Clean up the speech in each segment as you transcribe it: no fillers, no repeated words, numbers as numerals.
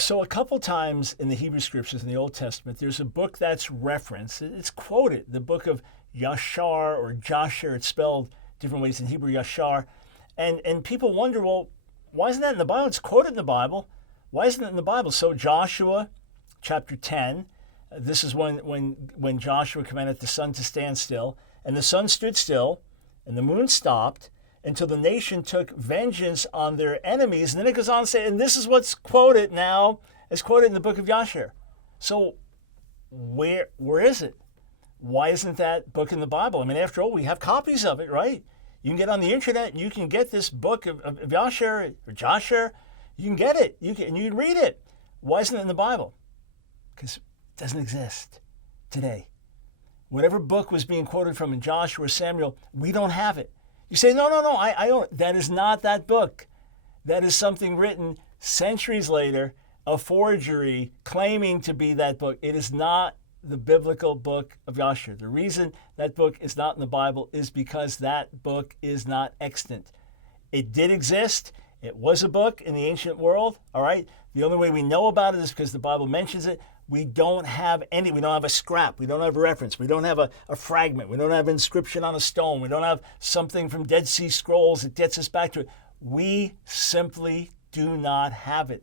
So a couple times in the Hebrew Scriptures in the Old Testament, there's a book that's referenced. It's quoted, the book of Jasher or Jasher. It's spelled different ways in Hebrew, Yashar. And people wonder, well, why isn't that in the Bible? It's quoted in the Bible. Why isn't it in the Bible? So Joshua chapter 10, this is when Joshua commanded the sun to stand still. And the sun stood still, and the moon stopped, until the nation took vengeance on their enemies. And then it goes on to say, and this is what's quoted now, as quoted in the book of Jasher. So where is it? Why isn't that book in the Bible? I mean, after all, we have copies of it, right? You can get on the internet and you can get this book of Jasher or Jasher. You can get it. You can read it. Why isn't it in the Bible? Because it doesn't exist today. Whatever book was being quoted from in Joshua or Samuel, we don't have it. You say, no, I don't. That is not that book. That is something written centuries later, a forgery claiming to be that book. It is not the biblical book of Jasher. The reason that book is not in the Bible is because that book is not extant. It did exist. It was a book in the ancient world, all right? The only way we know about it is because the Bible mentions it. We don't have a scrap. We don't have a reference. We don't have a fragment. We don't have an inscription on a stone. We don't have something from Dead Sea Scrolls that gets us back to it. We simply do not have it.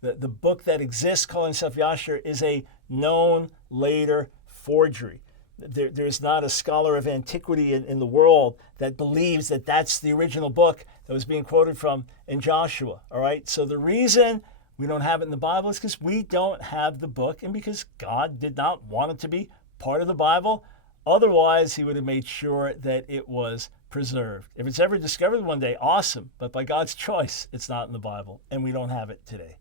The book that exists, calling itself Jasher, is a known later forgery. There's not a scholar of antiquity in the world that believes that that's the original book that was being quoted from in Joshua, all right? So the reason we don't have it in the Bible is because we don't have the book and because God did not want it to be part of the Bible. Otherwise, he would have made sure that it was preserved. If it's ever discovered one day, awesome. But by God's choice, it's not in the Bible, and we don't have it today.